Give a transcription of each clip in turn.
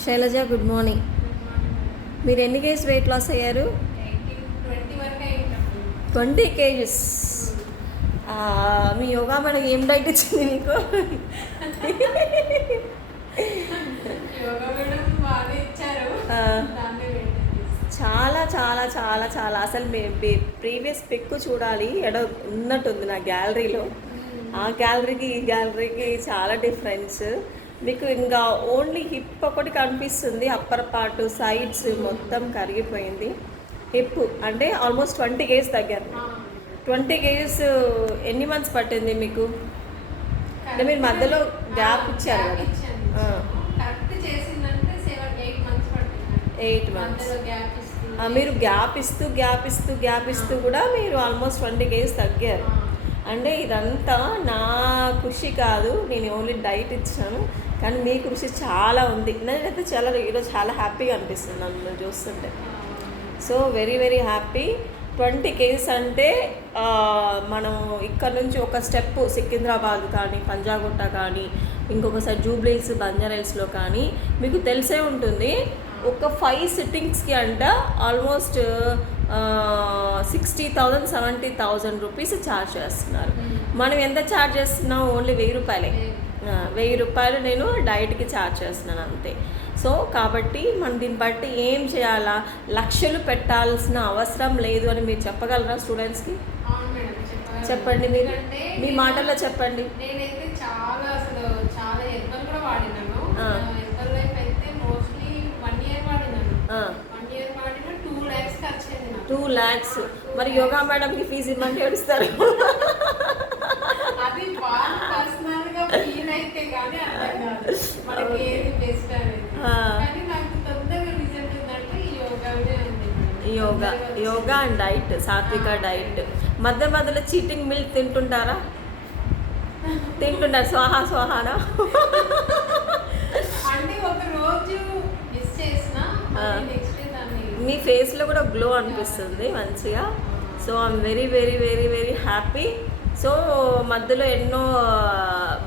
Shailaja, good morning. మీరు ఎన్ని kgs weight loss అయ్యారు? 20 కేజీస్. మీ యోగా మేడం ఏం డైట్ ఇచ్చింది మీకు? చాలా చాలా చాలా చాలా అసలు ప్రీవియస్ పిక్ చూడాలి, ఉన్నట్టుంది నా గ్యాలరీలో. ఆ గ్యాలరీకి ఈ గ్యాలరీకి చాలా డిఫరెన్స్. మీకు ఇంకా ఓన్లీ హిప్ ఒకటి కనిపిస్తుంది, అప్పర్ పార్ట్ సైడ్స్ మొత్తం కరిగిపోయింది. హిప్ అంటే ఆల్మోస్ట్ 20 కేజీస్ తగ్గారు. 20 కేజీస్ ఎన్ని మంత్స్ పట్టింది మీకు? అంటే మీరు మధ్యలో గ్యాప్ ఇచ్చారు కదా? 8 మంత్స్. మీరు గ్యాప్ ఇస్తూ కూడా మీరు ఆల్మోస్ట్ 20 కేజీస్ తగ్గారు. అంటే ఇదంతా నా కృషి కాదు, నేను ఓన్లీ డైట్ ఇచ్చాను, కానీ మీ కృషి చాలా ఉంది. నేనైతే ఈరోజు చాలా హ్యాపీగా అనిపిస్తుంది నన్ను చూస్తుంటే. So very very happy. 20 kgs అంటే మనం ఇక్కడ నుంచి ఒక స్టెప్ సికింద్రాబాద్ కానీ, పంజాగుట్ట కానీ, ఇంకొకసారి జూబ్లీహిల్స్, బంజారాహిల్స్లో కానీ మీకు తెలిసే ఉంటుంది. ఒక 5 సిట్టింగ్స్కి అంట ఆల్మోస్ట్ 60,000 70,000 రూపీస్ ఛార్జ్ చేస్తున్నారు. మనం ఎంత ఛార్జ్ చేస్తున్నాం? ఓన్లీ 1000 రూపాయలే. 1000 రూపాయలు నేను డైట్కి ఛార్జ్ చేస్తున్నాను అంతే. సో కాబట్టి మనం దీన్ని బట్టి ఏం చేయాలా? లక్షలు పెట్టాల్సిన అవసరం లేదు అని మీరు చెప్పగలరా స్టూడెంట్స్కి? చెప్పండి, మీరు మీ మాటల్లో చెప్పండి. నేనైతే చాలా హెర్బల్ కూడా వాడినాను. హెర్బల్ లైఫ్ అయితే మోస్ట్లీ 1 ఇయర్ వాడినాను. 1 ఇయర్ వాడిన 2 lakhs ఖర్చు అయింది. 2 lakhs. మరి యోగా మేడంకి ఫీజు ఇవ్వమంటే ఏడుస్తారు. అది బాగా పర్సనల్ గా ఫీల్ అయితే కానీ అర్థం కాదు మనకి ఏది బెస్ట్ అనేది. కానీ నాకు తొందరగా రిజల్ట్ ఉందంటే యోగా అండ్ డైట్, సాత్విక డైట్. మధ్య మధ్యలో చీటింగ్ మిల్క్ తింటుంటారా? స్వాహానా? అంటే ఒక రోజు మిస్ చేసినా నెక్స్ట్ డే దాన్ని మీ ఫేస్లో కూడా గ్లో అనిపిస్తుంది మంచిగా. So I'm very very very very happy. So మధ్యలో ఎన్నో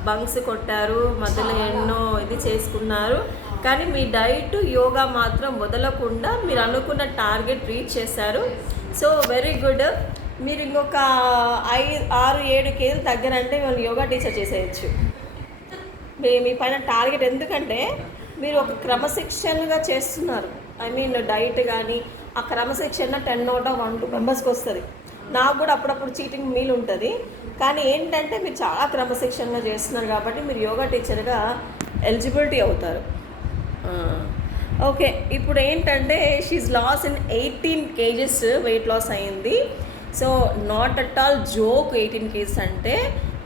బంక్స్ కొట్టారు, మధ్యలో ఎన్నో ఇది చేసుకున్నారు, కానీ మీ డైట్ యోగా మాత్రం వదలకుండా మీరు అనుకున్న టార్గెట్ రీచ్ చేశారు. So very good. మీరు ఇంకొక 6-7 కేజీలు తగ్గారంటే వాళ్ళు యోగా టీచర్ చేసేయచ్చు. మీ పైన టార్గెట్, ఎందుకంటే మీరు ఒక క్రమశిక్షణగా చేస్తున్నారు. ఐ మీన్ డైట్ కానీ ఆ క్రమశిక్షణ 10 out of 1-2 మెంబర్స్కి వస్తుంది. నాకు కూడా అప్పుడప్పుడు చీటింగ్ మీల్ ఉంటుంది, కానీ ఏంటంటే మీరు చాలా క్రమశిక్షణగా చేస్తున్నారు కాబట్టి మీరు యోగా టీచర్గా ఎలిజిబిలిటీ అవుతారు. ఓకే, ఇప్పుడు ఏంటంటే she loss in 18 kgs weight loss అయింది. So not at all joke. 18 kgs అంటే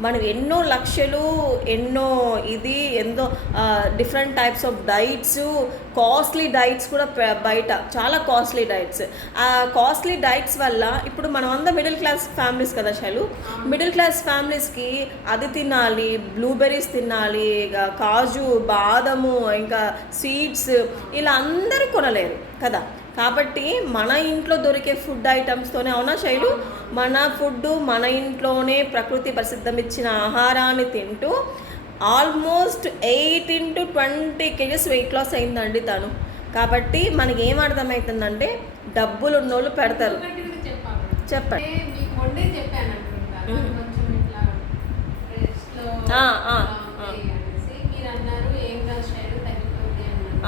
మనం ఎన్నో లక్షలు, ఎన్నో different types of diets, costly diets కూడా బయట, చాలా కాస్ట్లీ డైట్స్. ఆ కాస్ట్లీ డైట్స్ వల్ల ఇప్పుడు మనం అంతా మిడిల్ క్లాస్ ఫ్యామిలీస్ కదా శైలు. మిడిల్ క్లాస్ ఫ్యామిలీస్కి అది తినాలి, బ్లూబెర్రీస్ తినాలి, కాజు, బాదము, ఇంకా సీడ్స్, ఇలా అందరూ కొనలేరు కదా. కాబట్టి మన ఇంట్లో దొరికే ఫుడ్ ఐటమ్స్తోనే, అవునా శైలు, మన ఫుడ్ మన ఇంట్లోనే ప్రకృతి ప్రసిద్ధం ఇచ్చిన ఆహారాన్ని తింటూ almost 18 to 20 kgs weight loss అయిందండి తను. కాబట్టి మనకి ఏం అర్థమవుతుందంటే డబ్బులు ఉన్నోళ్ళు పెడతారు. చెప్పండి.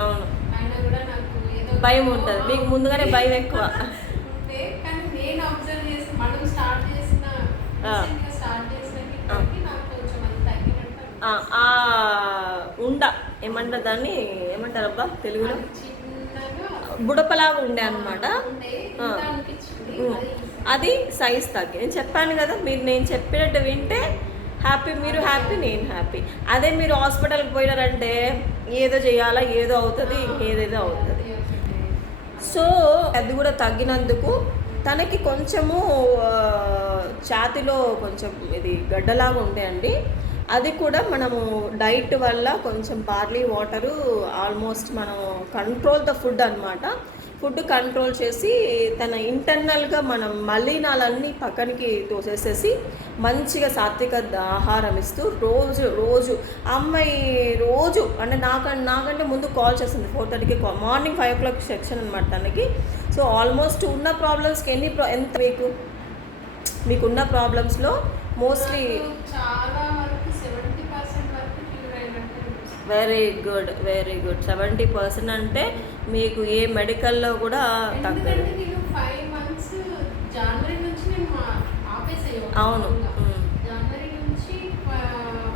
అవును, భయం ఉంటుంది మీకు, ముందుగానే భయం ఎక్కువ. ఏమంటారు దాన్ని, ఏమంటారు అబ్బా తెలుగులో, బుడపలాగా ఉండే అనమాట. అది సైజ్ తగ్గి, నేను చెప్పాను కదా, నేను చెప్పినట్టు వింటే హ్యాపీ, మీరు హ్యాపీ, నేను హ్యాపీ. అదే మీరు హాస్పిటల్కి పోయినారంటే ఏదో చేయాలా, ఏదో అవుతుంది, ఇంకేదేదో అవుతుంది. సో అది కూడా తగ్గినందుకు తనకి కొంచెము ఛాతిలో కొంచెం ఇది గడ్డలాగా ఉండే అండి. అది కూడా మనము డైట్ వల్ల కొంచెం బార్లీ వాటరు, ఆల్మోస్ట్ మనం కంట్రోల్ ద ఫుడ్ అనమాట. ఫుడ్ కంట్రోల్ చేసి తన ఇంటర్నల్గా మనం మలినాలన్నీ పక్కనికి తోసేసేసి మంచిగా సాత్విక ఆహారం ఇస్తూ రోజు అమ్మాయి రోజు అంటే నాకంటే ముందు కాల్ చేస్తుంది 4:30కి మార్నింగ్ 5 o'clock సెక్షన్ అనమాట తనకి. సో ఆల్మోస్ట్ ఉన్న ప్రాబ్లమ్స్కి ఎంత మీకున్న ప్రాబ్లమ్స్లో మోస్ట్లీ చాలా వరకు 70% వరకు క్యూర్ అయినట్టు అనిపిస్తుంది. వెరీ గుడ్ 70% అంటే మీకు ఏ మెడికల్లో కూడా తగ్గదు. ఎందుకంటే నేను 5 months జనవరి నుంచి నేను ఆపేసేయో. అవును. జనవరి నుంచి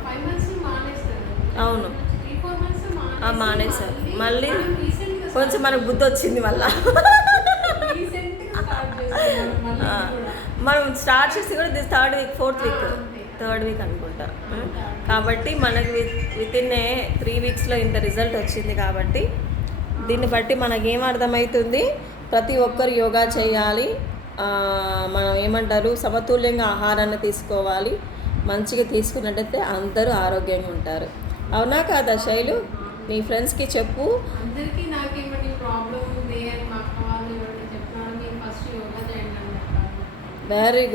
5 months మానేస్తాను. అవును. 3-4 months మానేశారు. మళ్ళీ రీసెంట్గా కొంచెం మనకు బుద్ధి వచ్చింది మళ్ళా. రీసెంట్గా స్టార్ట్ చేస్తున్నాను మళ్ళీ కూడా. మనం స్టార్ట్ చేసి కూడా దిస్ థర్డ్ వీక్ అనుకుంటా. కాబట్టి మనకి విత్ ఇన్ 3 weeksలో ఇంత రిజల్ట్ వచ్చింది. కాబట్టి దీన్ని బట్టి మనకేం అర్థమవుతుంది, ప్రతి ఒక్కరు యోగా చేయాలి, మనం ఏమంటారు సమతుల్యంగా ఆహారాన్ని తీసుకోవాలి. మంచిగా తీసుకున్నట్టయితే అందరూ ఆరోగ్యంగా ఉంటారు. అవునా కాదా శైలు? నీ ఫ్రెండ్స్కి చెప్పు. అందరికీ నాకేమని ప్రాబ్లం ఉంది అని మా అక్క వాళ్ళు ఎవరైనా చెప్పినారు, మీరు ఫస్ట్ యోగా చేయండి అని చెప్పారు. Very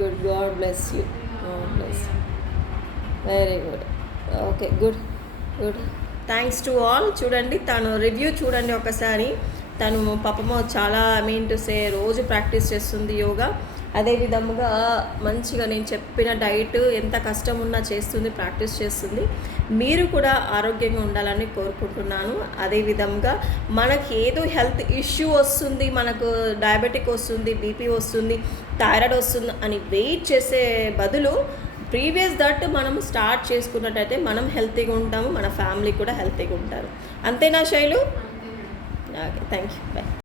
good God bless you. Very good. Okay, good. Thanks to all. చూడండి తను రివ్యూ చూడండి ఒకసారి. తను పాపమో చాలా రోజు ప్రాక్టీస్ చేస్తుంది యోగా. అదే విధముగా మంచిగా నేను చెప్పిన డైట్ ఎంత కష్టం ఉన్నా చేస్తుంది, ప్రాక్టీస్ చేస్తుంది. మీరు కూడా ఆరోగ్యంగా ఉండాలని కోరుకుంటున్నాను. అదే విధంగా మనకి ఏదో హెల్త్ ఇష్యూ వస్తుంది, మనకు డయాబెటిక్ వస్తుంది, బీపీ వస్తుంది, థైరాయిడ్ వస్తుంది అని వెయిట్ చేసే బదులు ప్రీవియస్ దట్ మనం స్టార్ట్ చేసుకున్నట్టయితే మనం హెల్తీగా ఉంటాము, మన ఫ్యామిలీ కూడా హెల్తీగా ఉంటారు. అంతేనా శైలు? అంతే madam. Okay, thank you. Bye.